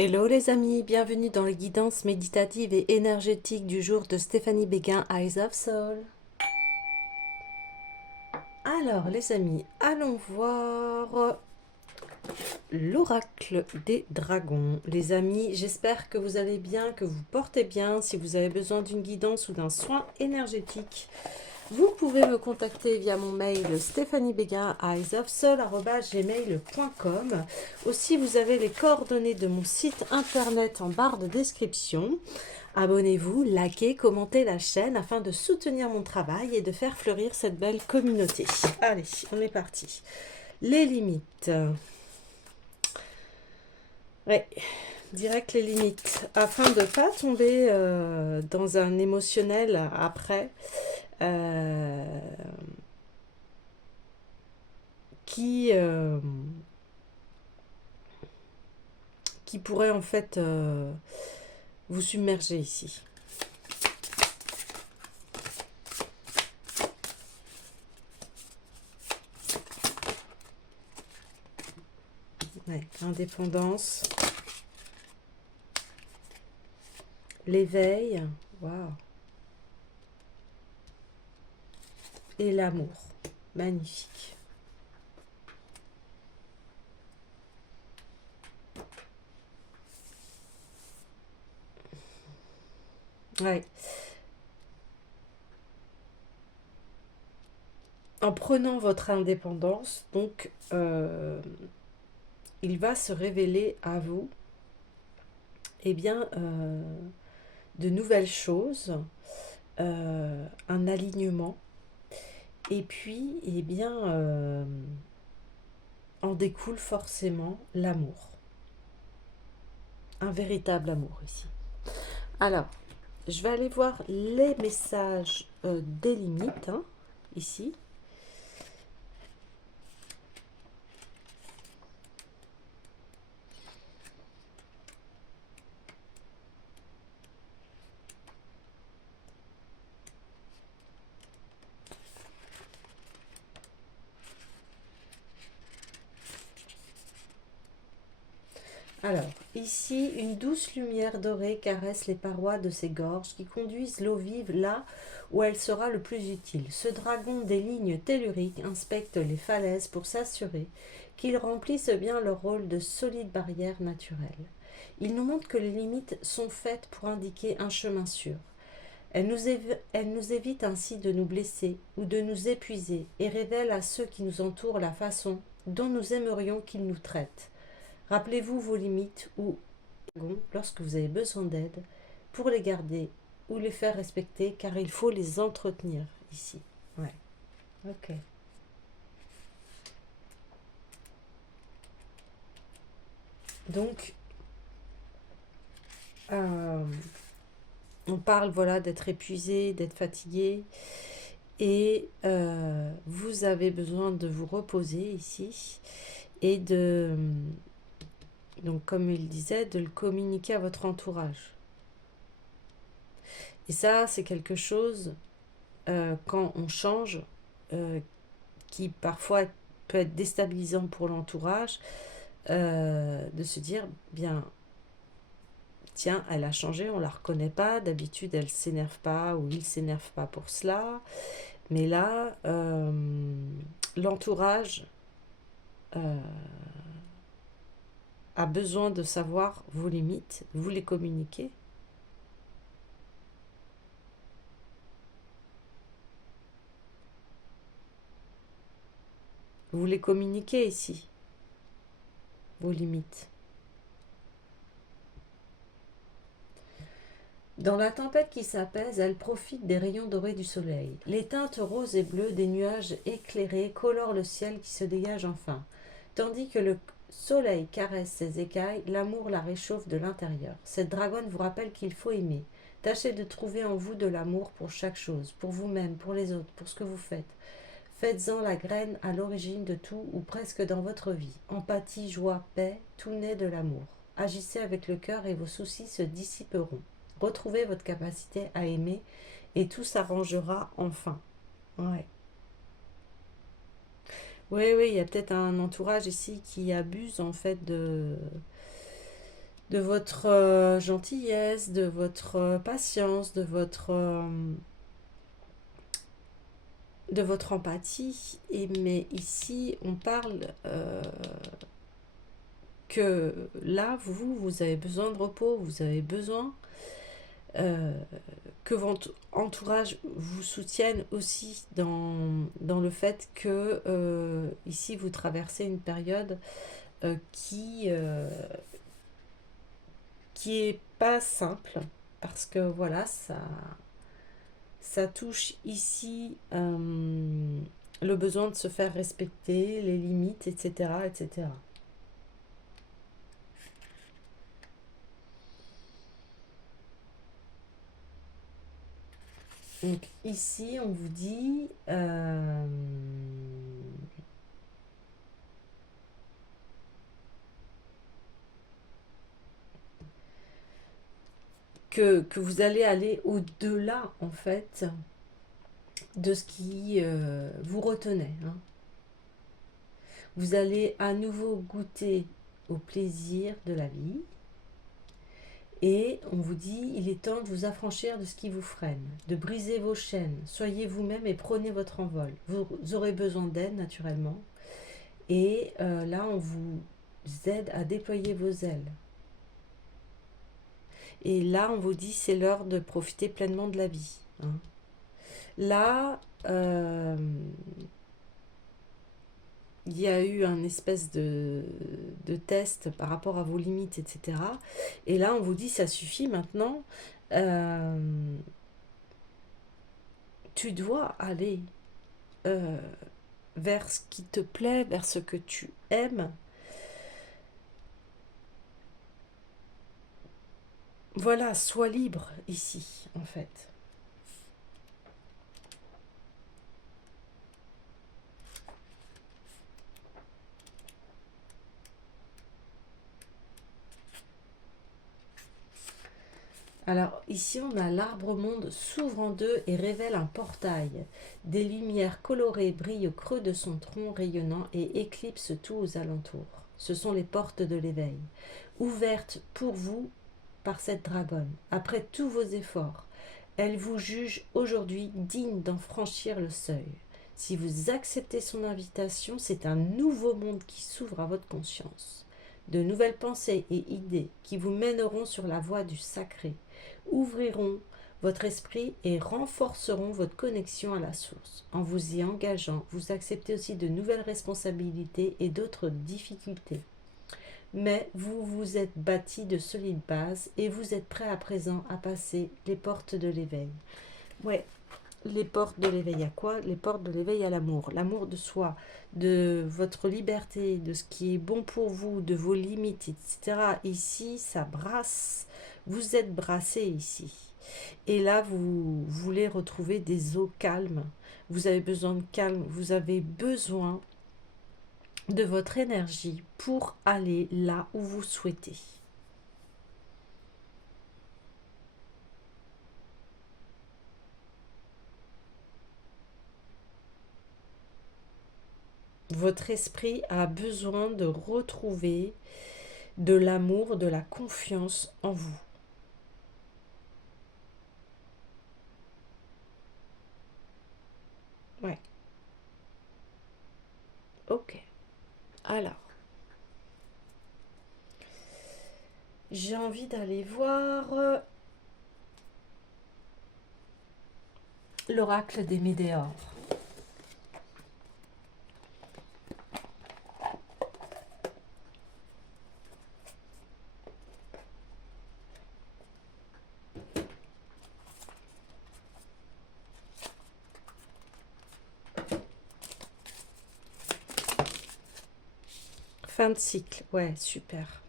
Hello les amis, bienvenue dans les guidances méditatives et énergétiques du jour de Stéphanie Béguin, Eyes of Soul. Alors les amis, allons voir l'oracle des dragons. Les amis, j'espère que vous allez bien, que vous portez bien. Si vous avez besoin d'une guidance ou d'un soin énergétique, vous pouvez me contacter via mon mail stéphaniebeguin@gmail.com. Aussi, vous avez les coordonnées de mon site internet en barre de description. Abonnez-vous, likez, commentez la chaîne afin de soutenir mon travail et de faire fleurir cette belle communauté. Allez, on est parti. Les limites. Ouais, direct les limites. Afin de ne pas tomber dans un émotionnel après. Qui pourrait en fait vous submerger ici. Ouais, indépendance, l'éveil, waouh, et l'amour, magnifique. Ouais. En prenant votre indépendance, donc, il va se révéler à vous, eh bien, de nouvelles choses, un alignement, et puis, eh bien, en découle forcément l'amour. Un véritable amour ici. Alors, je vais aller voir les messages des limites, hein, ici. Alors, ici, une douce lumière dorée caresse les parois de ces gorges qui conduisent l'eau vive là où elle sera le plus utile. Ce dragon des lignes telluriques inspecte les falaises pour s'assurer qu'ils remplissent bien leur rôle de solide barrière naturelle. Il nous montre que les limites sont faites pour indiquer un chemin sûr. Elles nous évitent ainsi de nous blesser ou de nous épuiser et révèlent à ceux qui nous entourent la façon dont nous aimerions qu'ils nous traitent. Rappelez-vous vos limites ou lorsque vous avez besoin d'aide pour les garder ou les faire respecter car il faut les entretenir ici. Ouais. Ok. Donc, euh, on parle voilà d'être épuisé, d'être fatigué et vous avez besoin de vous reposer ici et de, donc comme il disait, de le communiquer à votre entourage. Et ça, c'est quelque chose, quand on change, qui parfois peut être déstabilisant pour l'entourage, de se dire, bien, tiens, elle a changé, on la reconnaît pas, d'habitude elle s'énerve pas ou il s'énerve pas pour cela, mais là, l'entourage euh, a besoin de savoir vos limites, vous les communiquez. Vous les communiquez ici, vos limites. Dans la tempête qui s'apaise, elle profite des rayons dorés du soleil. Les teintes roses et bleues des nuages éclairés colorent le ciel qui se dégage enfin. Tandis que le soleil caresse ses écailles, l'amour la réchauffe de l'intérieur. Cette dragonne vous rappelle qu'il faut aimer. Tâchez de trouver en vous de l'amour pour chaque chose, pour vous-même, pour les autres, pour ce que vous faites. Faites-en la graine à l'origine de tout ou presque dans votre vie. Empathie, joie, paix, tout naît de l'amour. Agissez avec le cœur et vos soucis se dissiperont. Retrouvez votre capacité à aimer et tout s'arrangera enfin. Ouais. Oui, oui, il y a peut-être un entourage ici qui abuse en fait de votre gentillesse, de votre patience, de votre empathie. Mais ici, on parle que là, vous avez besoin de repos, vous avez besoin euh, que votre entourage vous soutienne aussi dans le fait que ici, vous traversez une période qui est pas simple, parce que voilà, ça touche ici le besoin de se faire respecter, les limites, etc., etc. Donc ici, on vous dit que vous allez aller au-delà, en fait, de ce qui vous retenait, hein. Vous allez à nouveau goûter au plaisir de la vie. Et on vous dit, il est temps de vous affranchir de ce qui vous freine, de briser vos chaînes. Soyez vous-même et prenez votre envol. Vous aurez besoin d'aide, naturellement. Et là, on vous aide à déployer vos ailes. Et là, on vous dit, c'est l'heure de profiter pleinement de la vie, hein. Là, il y a eu un espèce de test par rapport à vos limites, etc. Et là, on vous dit, ça suffit maintenant. Euh, Tu dois aller euh, vers ce qui te plaît, vers ce que tu aimes. Voilà, sois libre ici, en fait. Alors ici, on a l'arbre-monde s'ouvre en deux et révèle un portail. Des lumières colorées brillent au creux de son tronc rayonnant et éclipsent tout aux alentours. Ce sont les portes de l'éveil, ouvertes pour vous par cette dragonne. Après tous vos efforts, elle vous juge aujourd'hui digne d'en franchir le seuil. Si vous acceptez son invitation, c'est un nouveau monde qui s'ouvre à votre conscience. De nouvelles pensées et idées qui vous mèneront sur la voie du sacré, ouvriront votre esprit et renforceront votre connexion à la source. En vous y engageant, vous acceptez aussi de nouvelles responsabilités et d'autres difficultés. Mais vous vous êtes bâti de solides bases et vous êtes prêt à présent à passer les portes de l'éveil. Ouais, les portes de l'éveil à quoi? Les portes de l'éveil à l'amour. L'amour de soi, de votre liberté, de ce qui est bon pour vous, de vos limites, etc. Ici, ça brasse. Vous êtes brassé ici. Et là, vous voulez retrouver des eaux calmes. Vous avez besoin de calme. Vous avez besoin de votre énergie pour aller là où vous souhaitez. Votre esprit a besoin de retrouver de l'amour, de la confiance en vous. Ouais. Ok. Alors, j'ai envie d'aller voir l'oracle des Médéors. Fin de cycle. Ouais, super.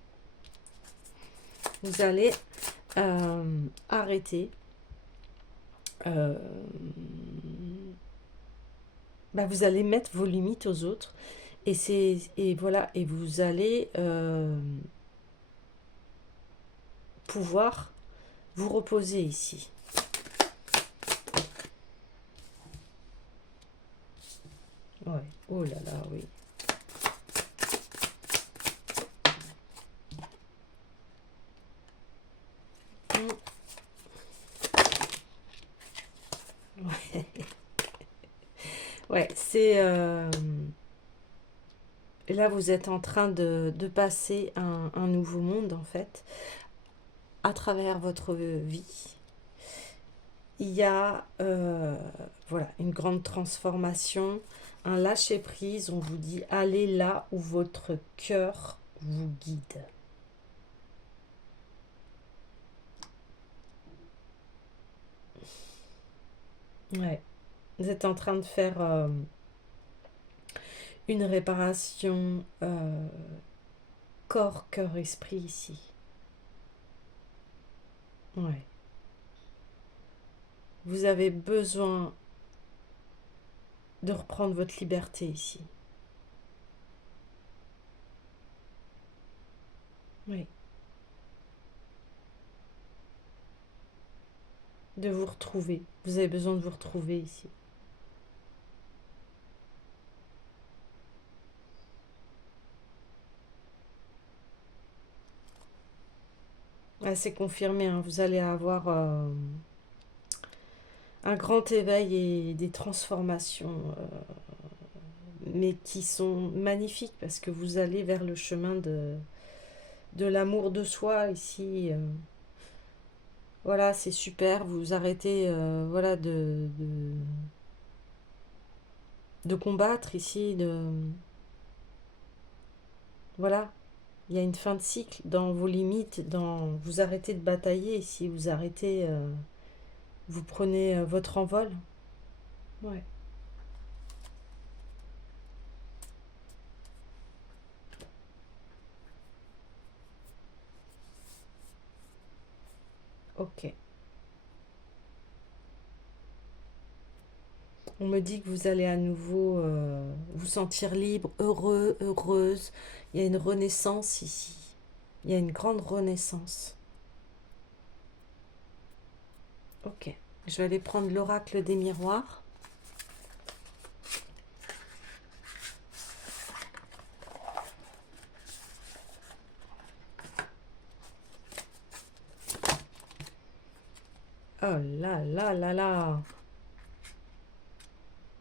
Vous allez arrêter. euh, Vous allez mettre vos limites aux autres. Et voilà, et vous allez pouvoir vous reposer ici. Ouais. Oh là là, oui. C'est... et là, vous êtes en train de passer un nouveau monde, en fait, à travers votre vie. Il y a voilà, une grande transformation, un lâcher-prise. On vous dit, allez là où votre cœur vous guide. Ouais. Vous êtes en train de faire une réparation corps, cœur, esprit ici. Ouais. Vous avez besoin de reprendre votre liberté ici. Oui. De vous retrouver. Vous avez besoin de vous retrouver ici. Ah, c'est confirmé, hein, vous allez avoir un grand éveil et des transformations, mais qui sont magnifiques parce que vous allez vers le chemin de l'amour de soi ici. Voilà, c'est super, vous arrêtez voilà, de combattre ici, voilà. Il y a une fin de cycle dans vos limites, vous arrêtez de batailler ici, vous arrêtez, vous prenez votre envol. Ouais. Ok. On me dit que vous allez à nouveau vous sentir libre, heureux, heureuse. Il y a une renaissance ici. Il y a une grande renaissance. Ok. Je vais aller prendre l'oracle des miroirs. Oh là là là là.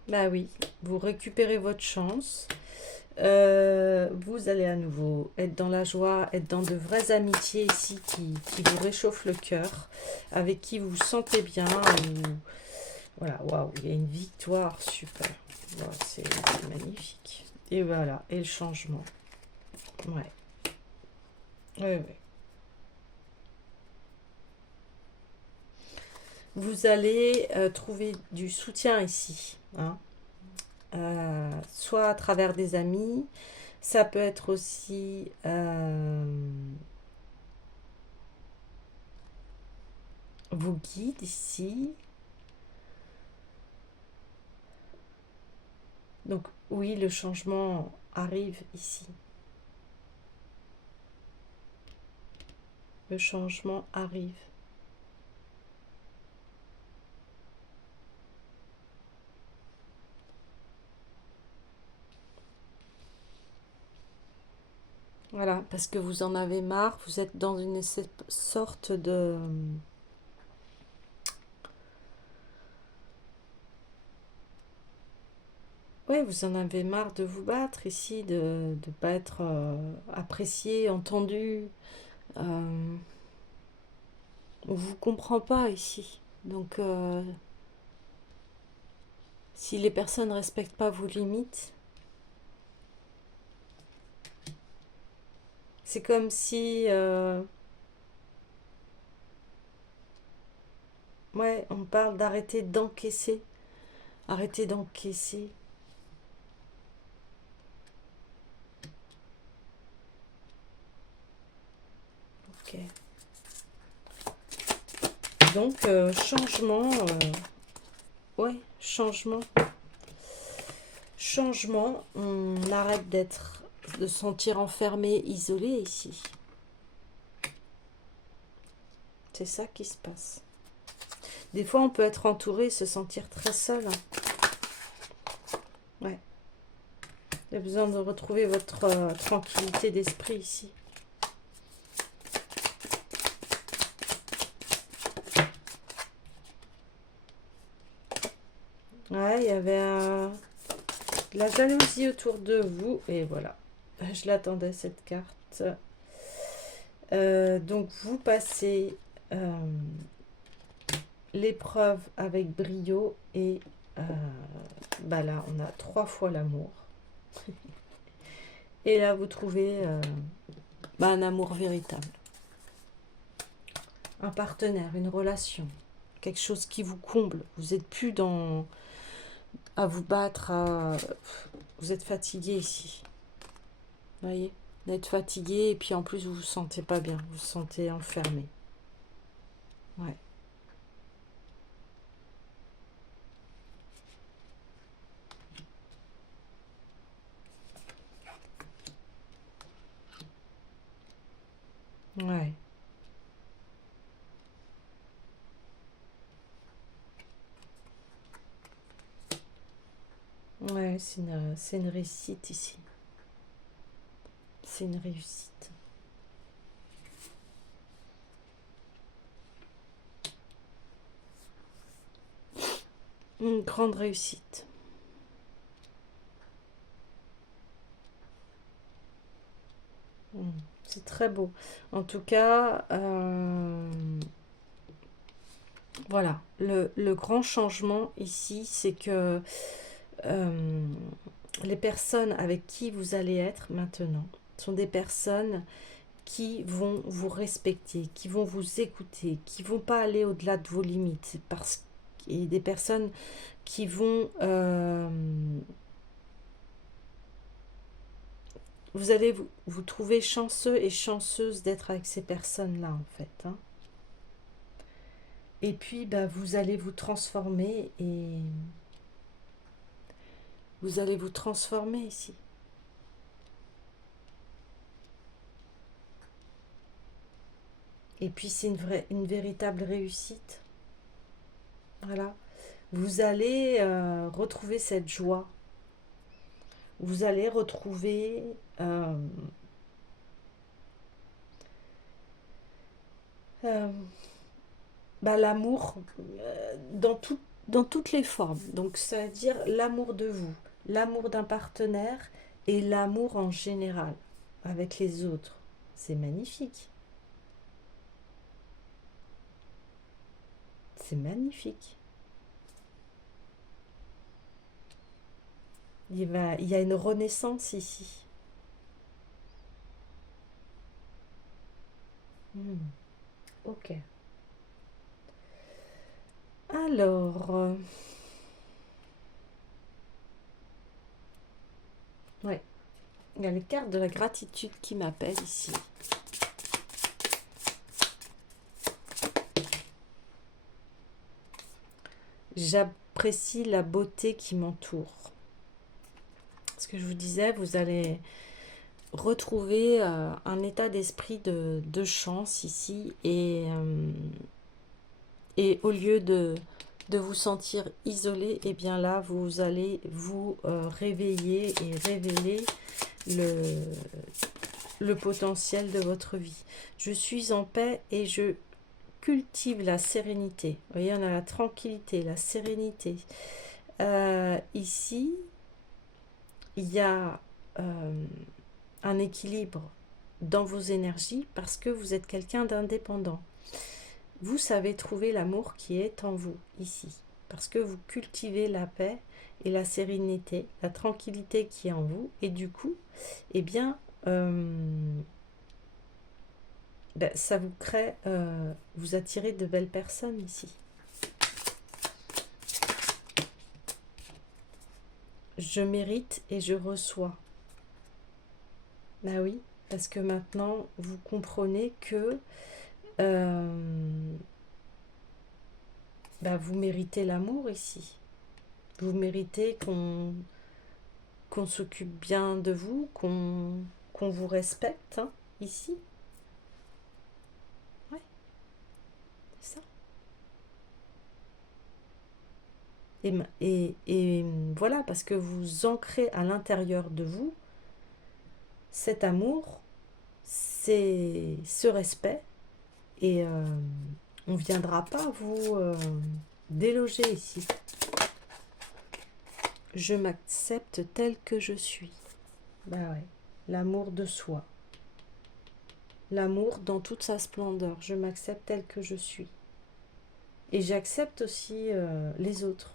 Bah oui, vous récupérez votre chance. Vous allez à nouveau être dans la joie, être dans de vraies amitiés ici qui vous réchauffent le cœur, avec qui vous vous sentez bien. Voilà, waouh, il y a une victoire, super. Wow, c'est magnifique. Et voilà, et le changement. Ouais, ouais, ouais. Vous allez trouver du soutien ici, hein. Soit à travers des amis, ça peut être aussi vos guides ici. Donc oui, le changement arrive ici. Le changement arrive. Voilà, parce que vous en avez marre, vous êtes dans une sorte de... Ouais, vous en avez marre de vous battre ici, de ne pas être apprécié, entendu. On ne vous comprend pas ici. Donc, si les personnes ne respectent pas vos limites, c'est comme si... ouais, on parle d'arrêter d'encaisser. Arrêter d'encaisser. Ok. Donc, changement. Ouais, changement. Changement. On arrête de se sentir enfermé, isolé ici. C'est ça qui se passe. Des fois, on peut être entouré et se sentir très seul. Ouais. Vous avez besoin de retrouver votre tranquillité d'esprit ici. Ouais, il y avait La jalousie autour de vous. Et voilà. Je l'attendais, cette carte. Donc, vous passez l'épreuve avec brio. Et bah là, on a 3 fois l'amour. Et là, vous trouvez un amour véritable. Un partenaire, une relation. Quelque chose qui vous comble. Vous n'êtes plus à vous battre. Vous êtes fatigué ici. Vous voyez, vous êtes fatigué et puis en plus, vous vous sentez pas bien. Vous vous sentez enfermé. Ouais. Ouais. Ouais, c'est une réussite ici. C'est une réussite. Une grande réussite. C'est très beau. En tout cas, voilà. Le grand changement ici, c'est que les personnes avec qui vous allez être maintenant sont des personnes qui vont vous respecter, qui vont vous écouter, qui vont pas aller au-delà de vos limites, et des personnes qui vont vous allez vous trouver chanceux et chanceuse d'être avec ces personnes-là, en fait. Hein. Et puis, bah, vous allez vous transformer et vous allez vous transformer ici. Et puis, c'est une véritable réussite. Voilà. Vous allez retrouver cette joie. Vous allez retrouver l'amour dans toutes les formes. Donc, ça veut dire l'amour de vous, l'amour d'un partenaire et l'amour en général avec les autres. C'est magnifique. C'est magnifique. Il y a une renaissance ici. Ok. Alors, ouais, il y a les cartes de la gratitude qui m'appellent ici. J'apprécie la beauté qui m'entoure. Ce que je vous disais, vous allez retrouver un état d'esprit de chance ici et au lieu de vous sentir isolé, et bien là, vous allez vous réveiller et révéler le potentiel de votre vie. Je suis en paix et je cultive la sérénité. Vous voyez, on a la tranquillité, la sérénité. Ici, il y a un équilibre dans vos énergies parce que vous êtes quelqu'un d'indépendant. Vous savez trouver l'amour qui est en vous, ici. Parce que vous cultivez la paix et la sérénité, la tranquillité qui est en vous. Et du coup, eh bien, ça vous crée, vous attirez de belles personnes ici. Je mérite et je reçois. Bah oui, parce que maintenant, vous comprenez que vous méritez l'amour ici. Vous méritez qu'on s'occupe bien de vous, qu'on vous respecte, hein, ici. Ouais, c'est ça. Et voilà, parce que vous ancrez à l'intérieur de vous cet amour, c'est ce respect, et on ne viendra pas vous déloger ici. Je m'accepte tel que je suis. Bah ouais, l'amour de soi. L'amour dans toute sa splendeur. Je m'accepte tel que je suis. Et j'accepte aussi les autres.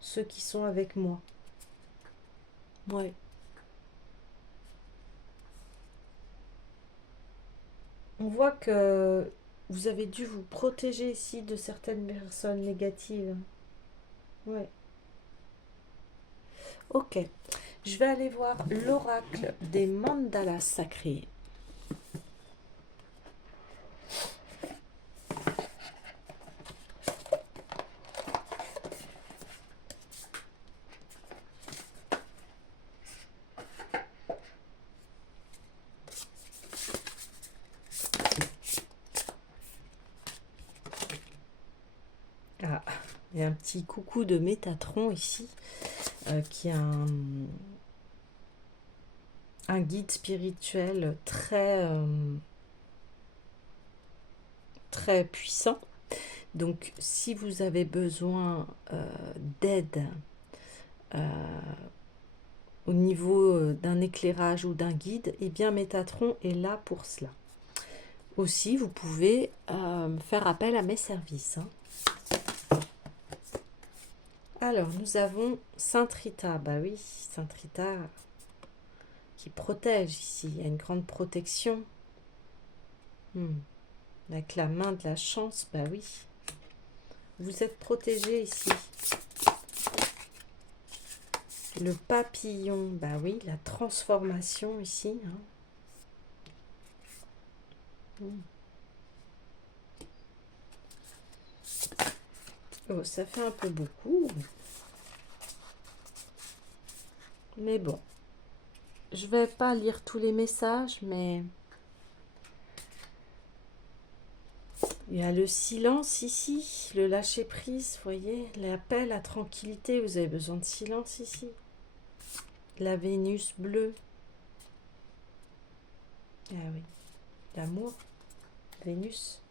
Ceux qui sont avec moi. Ouais. On voit que vous avez dû vous protéger ici de certaines personnes négatives. Ouais. Ok. Je vais aller voir l'oracle des mandalas sacrés. Ah, il y a un petit coucou de Métatron ici, qui est un guide spirituel très puissant. Donc, si vous avez besoin d'aide au niveau d'un éclairage ou d'un guide, eh bien Métatron est là pour cela. Aussi, vous pouvez faire appel à mes services. Hein. Alors, nous avons Sainte Rita. Bah oui, Sainte Rita qui protège ici. Il y a une grande protection. Avec la main de la chance, bah oui. Vous êtes protégé ici. Le papillon, bah oui, la transformation ici. Hein. Oh, ça fait un peu beaucoup. Mais bon. Je vais pas lire tous les messages, mais il y a le silence ici, le lâcher prise, vous voyez, l'appel à tranquillité, vous avez besoin de silence ici. La Vénus bleue. Ah oui, l'amour, Vénus.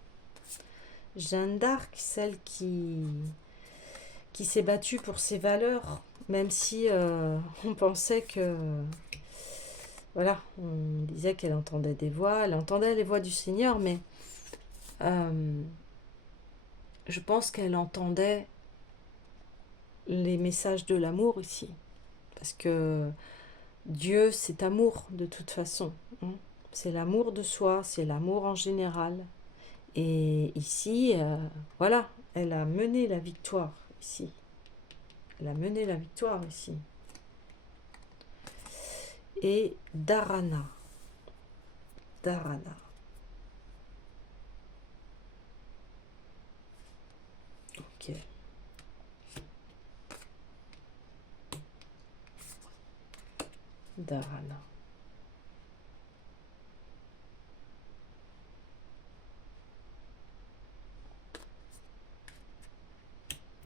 Jeanne d'Arc, celle qui s'est battue pour ses valeurs, même si on pensait que, voilà, on disait qu'elle entendait des voix, elle entendait les voix du Seigneur, mais je pense qu'elle entendait les messages de l'amour ici, parce que Dieu, c'est amour de toute façon. Hein. C'est l'amour de soi, c'est l'amour en général. Et ici, voilà, elle a mené la victoire ici. Elle a mené la victoire ici. Et Dharana. Dharana. Ok. Dharana.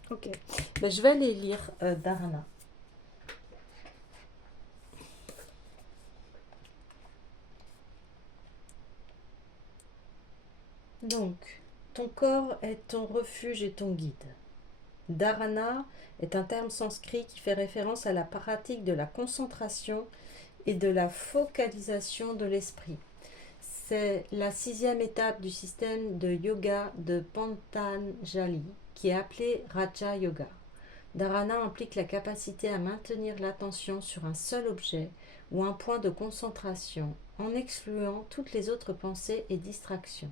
Ok. Ben, je vais aller lire Dharana. Donc, ton corps est ton refuge et ton guide. Dharana est un terme sanskrit qui fait référence à la pratique de la concentration et de la focalisation de l'esprit. C'est la 6e étape du système de yoga de Patanjali, qui est appelé Raja Yoga. Dharana implique la capacité à maintenir l'attention sur un seul objet ou un point de concentration, en excluant toutes les autres pensées et distractions.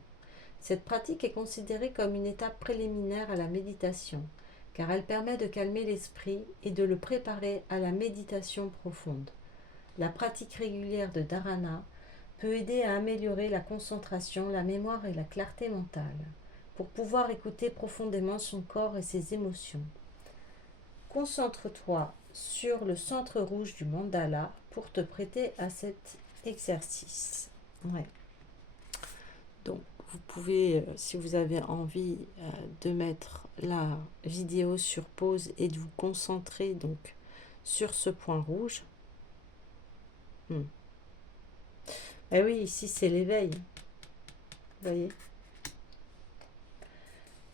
Cette pratique est considérée comme une étape préliminaire à la méditation, car elle permet de calmer l'esprit et de le préparer à la méditation profonde. La pratique régulière de dharana peut aider à améliorer la concentration, la mémoire et la clarté mentale, pour pouvoir écouter profondément son corps et ses émotions. Concentre-toi sur le centre rouge du mandala pour te prêter à cet exercice. Ouais. Donc, vous pouvez, si vous avez envie, de mettre la vidéo sur pause et de vous concentrer donc sur ce point rouge. Eh oui, ici c'est l'éveil. Vous voyez.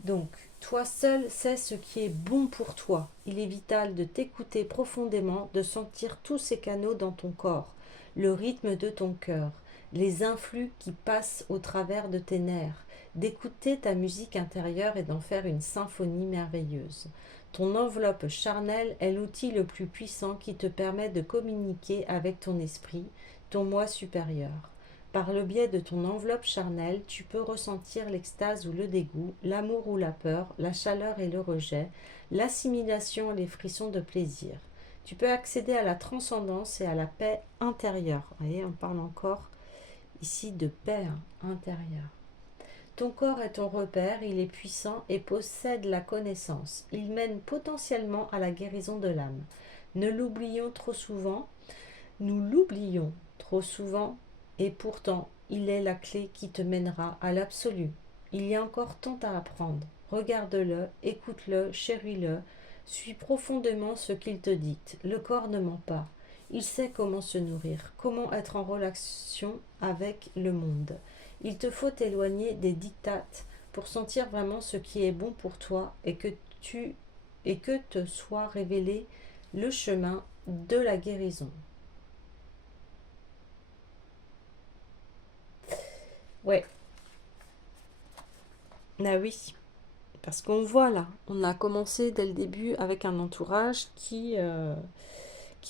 Donc, Toi seul sais ce qui est bon pour toi. Il est vital de t'écouter profondément, de sentir tous ces canaux dans ton corps, le rythme de ton cœur, les influx qui passent au travers de tes nerfs, d'écouter ta musique intérieure et d'en faire une symphonie merveilleuse. Ton enveloppe charnelle est l'outil le plus puissant qui te permet de communiquer avec ton esprit, ton moi supérieur. Par le biais de ton enveloppe charnelle, tu peux ressentir l'extase ou le dégoût, l'amour ou la peur, la chaleur et le rejet, l'assimilation et les frissons de plaisir. Tu peux accéder à la transcendance et à la paix intérieure. Vous voyez, on parle encore ici de paix intérieure. Ton corps est ton repère, il est puissant et possède la connaissance. Il mène potentiellement à la guérison de l'âme. Ne l'oublions trop souvent, nous l'oublions trop souvent, et pourtant, il est la clé qui te mènera à l'absolu. Il y a encore tant à apprendre. Regarde-le, écoute-le, chéris-le, suis profondément ce qu'il te dicte. Le corps ne ment pas. Il sait comment se nourrir, comment être en relation avec le monde. Il te faut t'éloigner des dictates pour sentir vraiment ce qui est bon pour toi et que te soit révélé le chemin de la guérison. Ouais. Ah oui, parce qu'on voit là, on a commencé dès le début avec un entourage qui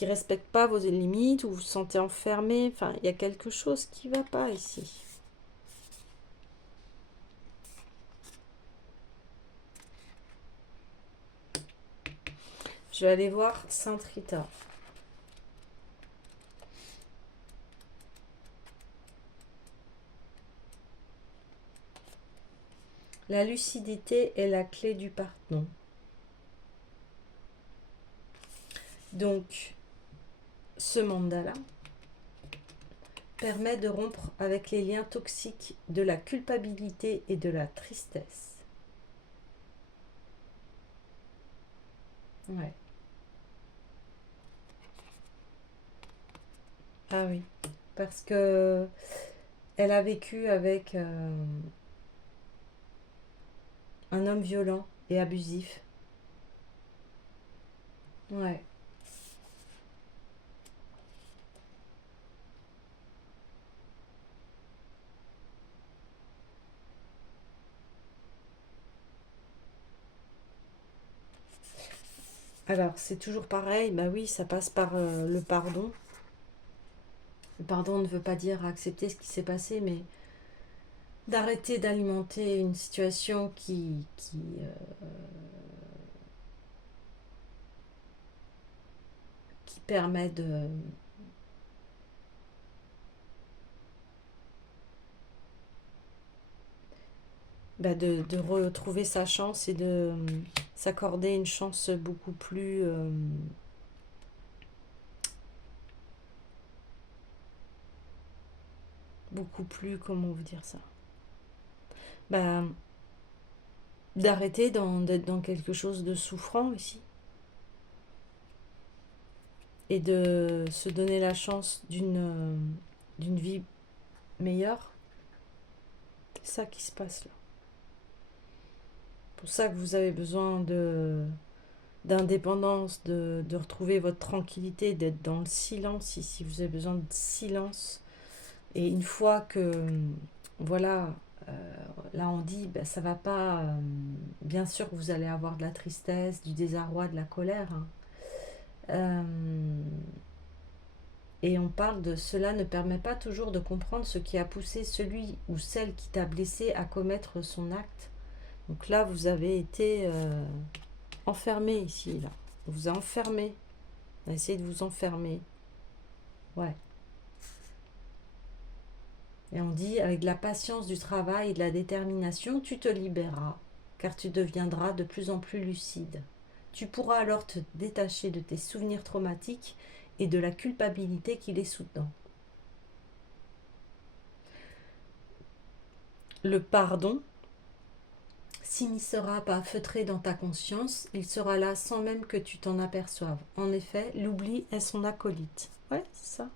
respecte pas vos limites, ou vous vous sentez enfermé. Enfin, il y a quelque chose qui va pas ici. Je vais aller voir Sainte Rita. La lucidité est la clé du pardon. Donc, ce mandala permet de rompre avec les liens toxiques de la culpabilité et de la tristesse. Ouais. Ah oui, parce que elle a vécu avec un homme violent et abusif. Ouais. Alors, c'est toujours pareil, bah oui, ça passe par le pardon. Le pardon ne veut pas dire accepter ce qui s'est passé, mais d'arrêter d'alimenter une situation qui permet de retrouver sa chance et de s'accorder une chance beaucoup plus, comment vous dire ça, bah, d'arrêter d'être dans quelque chose de souffrant ici et de se donner la chance d'une vie meilleure. C'est ça qui se passe là. Pour ça que vous avez besoin d'indépendance, de retrouver votre tranquillité, d'être dans le silence ici. Vous avez besoin de silence. Et une fois que, voilà, là on dit, ben, ça va pas, bien sûr que vous allez avoir de la tristesse, du désarroi, de la colère, hein. Et on parle de cela ne permet pas toujours de comprendre ce qui a poussé celui ou celle qui t'a blessé à commettre son acte. Donc là, vous avez été enfermé ici, là. On vous a enfermé. On a essayé de vous enfermer. Ouais. Et on dit, avec de la patience, du travail et de la détermination, tu te libéreras, car tu deviendras de plus en plus lucide. Tu pourras alors te détacher de tes souvenirs traumatiques et de la culpabilité qui les sous-tend. Le pardon s'immiscera pas feutré dans ta conscience, il sera là sans même que tu t'en aperçoives. En effet, l'oubli est son acolyte. Ouais, c'est ça.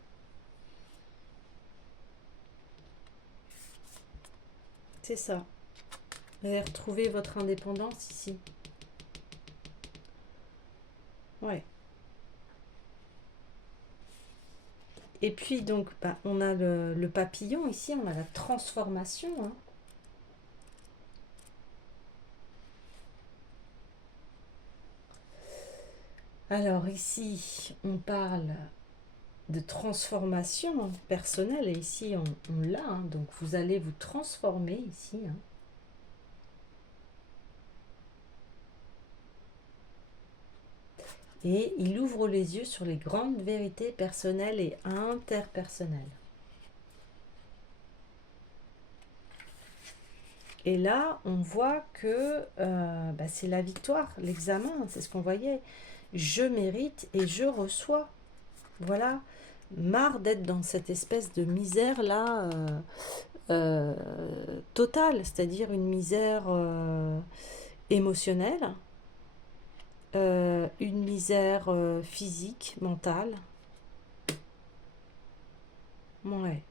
C'est ça. Vous allez retrouver votre indépendance ici. Ouais. Et puis donc, bah, on a le papillon ici, on a la transformation, hein. Alors ici, on parle de transformation personnelle, et ici on l'a, hein. Donc vous allez vous transformer ici, hein. Et il ouvre les yeux sur les grandes vérités personnelles et interpersonnelles. Et là, on voit que bah, c'est la victoire, l'examen, c'est ce qu'on voyait. Je mérite et je reçois. Voilà, marre d'être dans cette espèce de misère là totale, c'est-à-dire une misère émotionnelle, une misère physique, mentale. Ouais.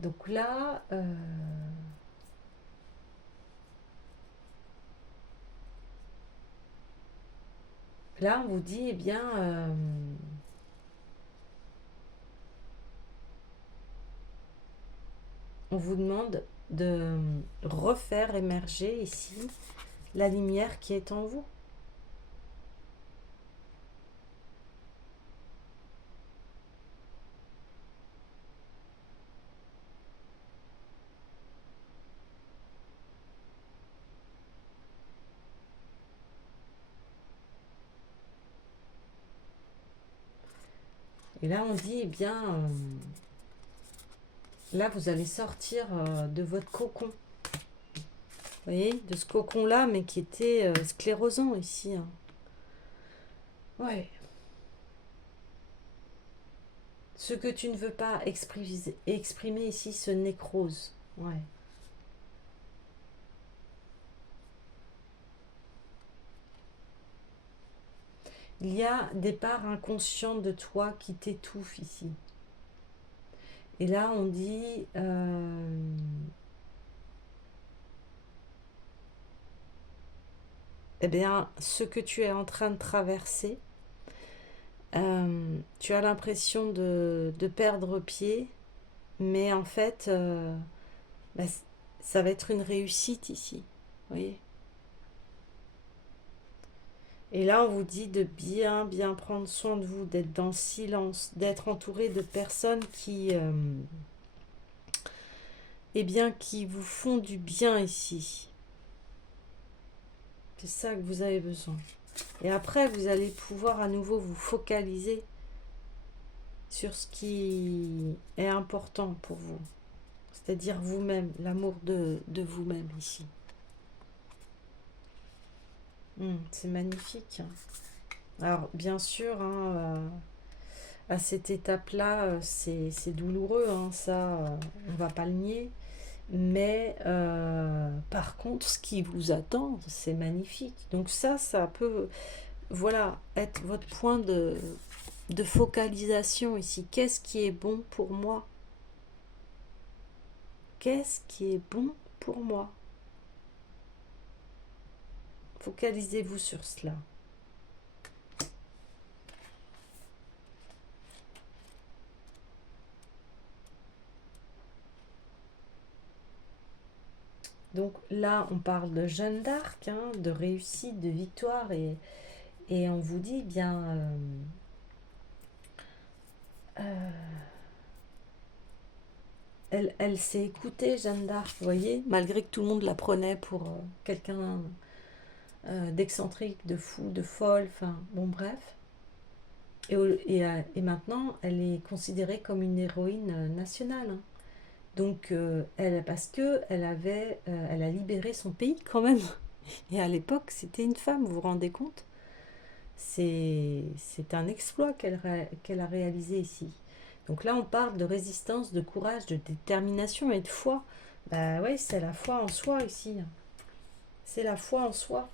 Donc là on vous dit, eh bien, on vous demande de refaire émerger ici la lumière qui est en vous. Et là, on dit, eh bien, là, vous allez sortir de votre cocon. Vous voyez, de ce cocon-là, mais qui était sclérosant ici, hein. Ouais. Ce que tu ne veux pas exprimer ici se nécrose. Ouais. Il y a des parts inconscientes de toi qui t'étouffent ici. Et là, on dit... eh bien, ce que tu es en train de traverser, tu as l'impression de perdre pied, mais en fait, bah, ça va être une réussite ici. Vous voyez? Et là, on vous dit de bien, bien prendre soin de vous, d'être dans le silence, d'être entouré de personnes qui, eh bien, qui vous font du bien ici. C'est ça que vous avez besoin. Et après, vous allez pouvoir à nouveau vous focaliser sur ce qui est important pour vous. C'est-à-dire vous-même, l'amour de vous-même ici. C'est magnifique. Alors, bien sûr, hein, à cette étape-là, c'est douloureux, hein, ça, on va pas le nier. Mais par contre, ce qui vous attend, c'est magnifique. Donc ça peut, voilà, être votre point de focalisation ici. Qu'est-ce qui est bon pour moi? Qu'est-ce qui est bon pour moi? Focalisez-vous sur cela. Donc là, on parle de Jeanne d'Arc, hein, de réussite, de victoire, et on vous dit, bien, elle s'est écoutée, Jeanne d'Arc, vous voyez, malgré que tout le monde la prenait pour quelqu'un d'excentrique, de fou, de folle, enfin, bon, bref. Et maintenant, elle est considérée comme une héroïne nationale, hein. Donc, parce que elle a libéré son pays quand même. Et à l'époque, c'était une femme, vous vous rendez compte? C'est un exploit qu'elle a réalisé ici. Donc là, on parle de résistance, de courage, de détermination et de foi. Bah ouais, c'est la foi en soi ici. C'est la foi en soi.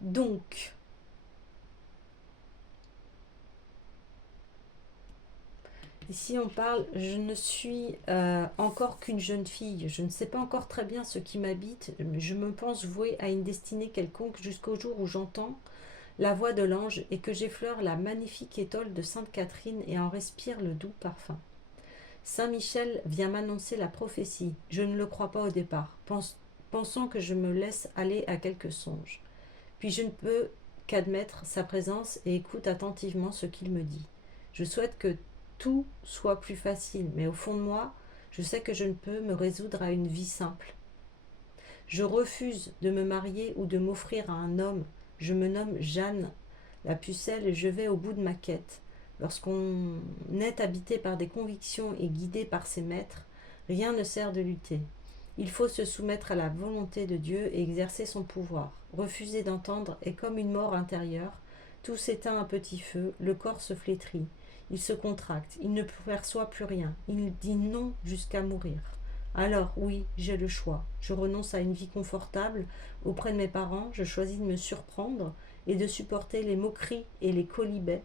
Donc, Ici, on parle, je ne suis encore qu'une jeune fille, je ne sais pas encore très bien ce qui m'habite, je me pense vouée à une destinée quelconque jusqu'au jour où j'entends la voix de l'ange et que j'effleure la magnifique étole de Sainte Catherine et en respire le doux parfum. Saint Michel vient m'annoncer la prophétie, je ne le crois pas au départ, pensant que je me laisse aller à quelques songes. Puis je ne peux qu'admettre sa présence et écoute attentivement ce qu'il me dit. Je souhaite que tout soit plus facile, mais au fond de moi, je sais que je ne peux me résoudre à une vie simple. Je refuse de me marier ou de m'offrir à un homme. Je me nomme Jeanne la pucelle et je vais au bout de ma quête. Lorsqu'on est habité par des convictions et guidé par ses maîtres, rien ne sert de lutter. Il faut se soumettre à la volonté de Dieu et exercer son pouvoir. Refuser d'entendre est comme une mort intérieure. Tout s'éteint à petit feu, le corps se flétrit. Il se contracte, il ne perçoit plus rien. Il dit non jusqu'à mourir. Alors, oui, j'ai le choix. Je renonce à une vie confortable auprès de mes parents, je choisis de me surprendre et de supporter les moqueries et les quolibets.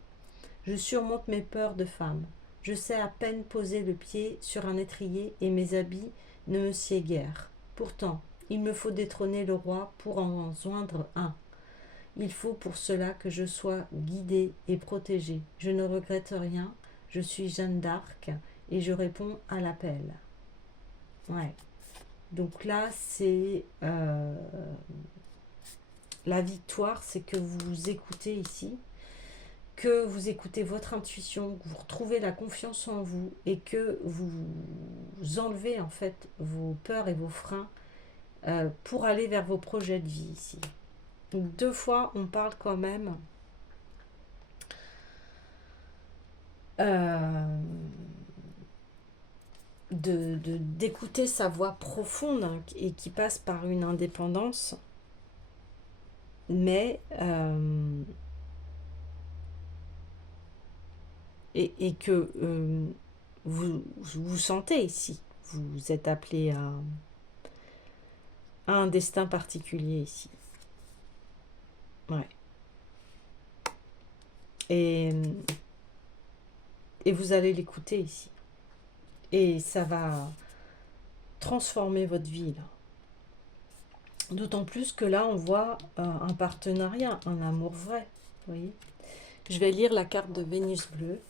Je surmonte mes peurs de femme. Je sais à peine poser le pied sur un étrier et mes habits ne me sied guère. Pourtant, il me faut détrôner le roi pour en joindre un. Il faut pour cela que je sois guidée et protégée. Je ne regrette rien, je suis Jeanne d'Arc et je réponds à l'appel. Ouais. Donc là, c'est la victoire, c'est que vous écoutez ici, que vous écoutez votre intuition, que vous retrouvez la confiance en vous et que vous enlevez en fait vos peurs et vos freins pour aller vers vos projets de vie ici. Donc 2 fois, on parle quand même d'écouter sa voix profonde hein, et qui passe par une indépendance, mais et que vous sentez ici, vous êtes appelé à un destin particulier ici. Ouais. Et vous allez l'écouter ici. Et ça va transformer votre vie là. D'autant plus que là, on voit un partenariat, un amour vrai. Vous voyez ? Je vais lire la carte de Vénus bleue.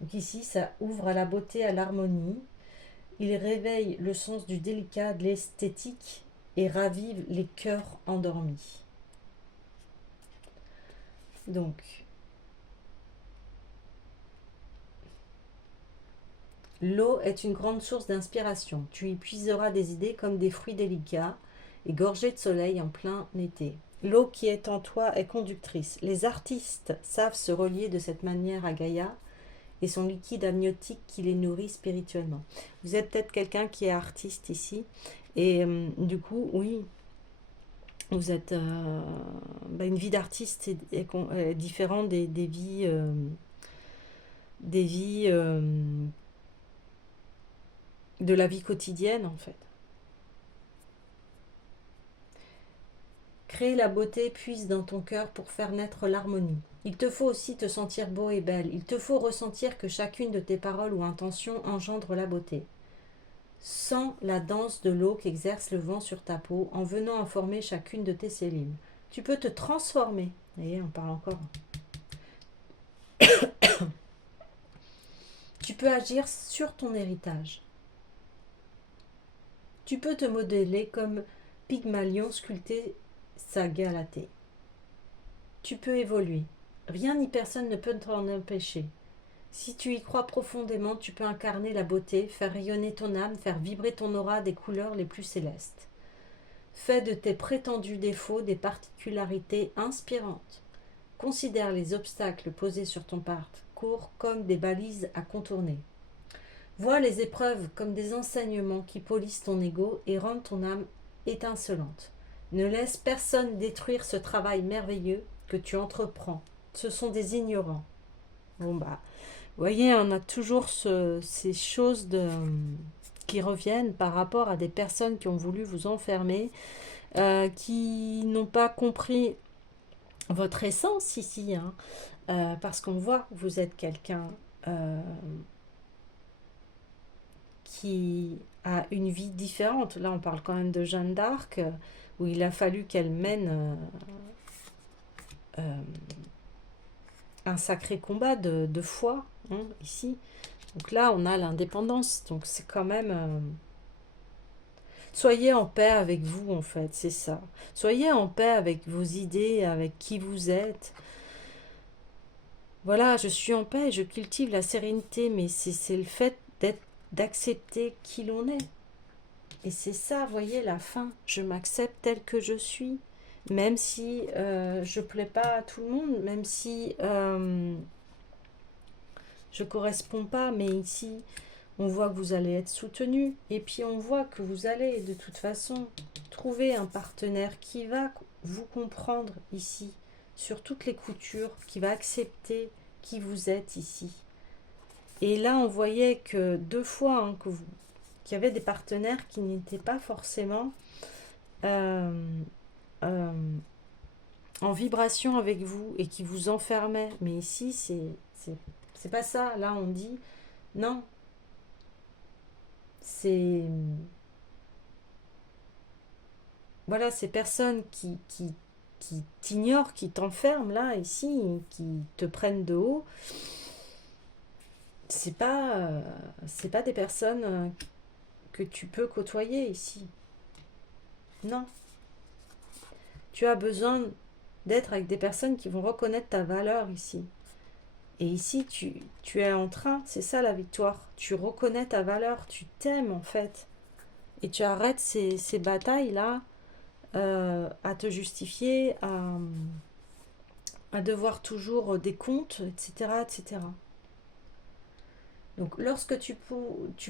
Donc ici, ça ouvre à la beauté, à l'harmonie. Il réveille le sens du délicat, de l'esthétique et ravive les cœurs endormis. Donc, l'eau est une grande source d'inspiration. Tu y puiseras des idées comme des fruits délicats et gorgés de soleil en plein été. L'eau qui est en toi est conductrice. Les artistes savent se relier de cette manière à Gaïa et son liquide amniotique qui les nourrit spirituellement. Vous êtes peut-être quelqu'un qui est artiste ici et du coup, oui, vous êtes une vie d'artiste est différente des vies de la vie quotidienne en fait. Crée la beauté, puise dans ton cœur pour faire naître l'harmonie. Il te faut aussi te sentir beau et belle. Il te faut ressentir que chacune de tes paroles ou intentions engendre la beauté. Sens la danse de l'eau qu'exerce le vent sur ta peau en venant informer chacune de tes cellules. Tu peux te transformer. Vous voyez, on parle encore. Tu peux agir sur ton héritage. Tu peux te modeler comme Pygmalion sculpté sa Galatée. Tu peux évoluer. Rien ni personne ne peut t'en empêcher. Si tu y crois profondément, tu peux incarner la beauté, faire rayonner ton âme, faire vibrer ton aura des couleurs les plus célestes. Fais de tes prétendus défauts des particularités inspirantes. Considère les obstacles posés sur ton parcours comme des balises à contourner. Vois les épreuves comme des enseignements qui polissent ton ego et rendent ton âme étincelante. Ne laisse personne détruire ce travail merveilleux que tu entreprends. Ce sont des ignorants. Bon bah, vous voyez, on a toujours ces choses qui reviennent par rapport à des personnes qui ont voulu vous enfermer, qui n'ont pas compris votre essence ici, hein, parce qu'on voit que vous êtes quelqu'un qui a une vie différente. Là, on parle quand même de Jeanne d'Arc, où il a fallu qu'elle mène un sacré combat de foi, hein, ici. Donc là, on a l'indépendance. Donc c'est quand même... soyez en paix avec vous, en fait, c'est ça. Soyez en paix avec vos idées, avec qui vous êtes. Voilà, je suis en paix, je cultive la sérénité, mais c'est le fait d'accepter qui l'on est. Et c'est ça, voyez, la fin. Je m'accepte tel que je suis. Même si je plais pas à tout le monde, même si je corresponds pas, mais ici, on voit que vous allez être soutenu. Et puis, on voit que vous allez, de toute façon, trouver un partenaire qui va vous comprendre ici, sur toutes les coutures, qui va accepter qui vous êtes ici. Et là, on voyait que 2 fois, hein, qu'il y avait des partenaires qui n'étaient pas forcément euh, en vibration avec vous et qui vous enfermaient. Mais ici, c'est pas ça. Là, on dit non. C'est... Voilà, ces personnes qui t'ignorent, qui t'enferment là, ici, qui te prennent de haut, c'est pas des personnes que tu peux côtoyer ici. Non. Tu as besoin d'être avec des personnes qui vont reconnaître ta valeur ici. Et ici, tu es en train, c'est ça la victoire. Tu reconnais ta valeur, tu t'aimes en fait. Et tu arrêtes ces batailles-là à te justifier, à devoir toujours des comptes, etc., etc. Donc lorsque tu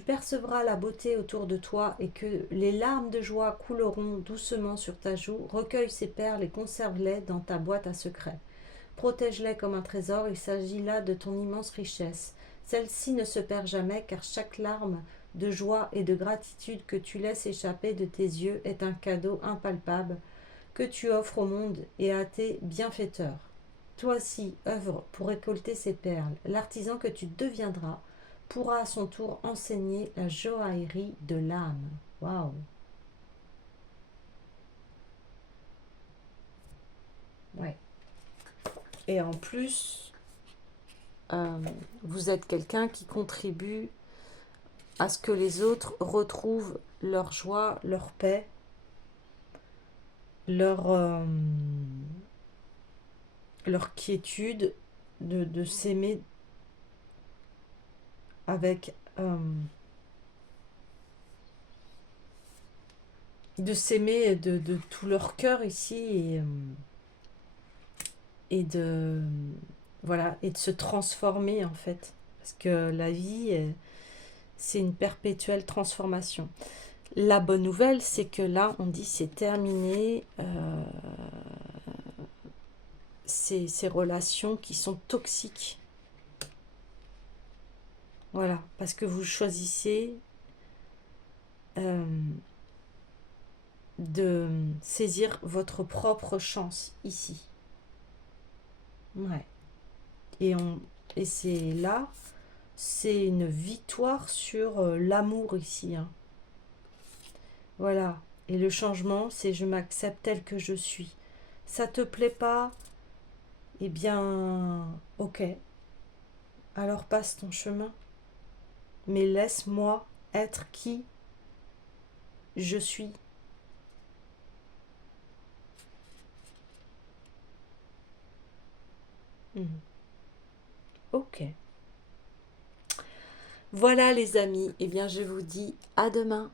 percevras la beauté autour de toi et que les larmes de joie couleront doucement sur ta joue, recueille ces perles et conserve-les dans ta boîte à secrets. Protège-les comme un trésor, il s'agit là de ton immense richesse. Celle-ci ne se perd jamais car chaque larme de joie et de gratitude que tu laisses échapper de tes yeux est un cadeau impalpable que tu offres au monde et à tes bienfaiteurs. Toi aussi, œuvre pour récolter ces perles. L'artisan que tu deviendras pourra à son tour enseigner la joaillerie de l'âme. Waouh! Ouais. Et en plus, vous êtes quelqu'un qui contribue à ce que les autres retrouvent leur joie, leur paix, leur quiétude de s'aimer avec de s'aimer de tout leur cœur ici et de voilà et de se transformer en fait parce que la vie c'est une perpétuelle transformation. La bonne nouvelle c'est que là on dit c'est terminé ces relations qui sont toxiques, voilà, parce que vous choisissez de saisir votre propre chance ici. Ouais. Et c'est là, c'est une victoire sur l'amour ici, hein. Voilà. Et le changement, c'est je m'accepte tel que je suis. Ça te plaît pas? Eh bien, ok. Alors passe ton chemin. Mais laisse-moi être qui je suis. Mhm. Ok. Voilà les amis. Eh bien, je vous dis à demain.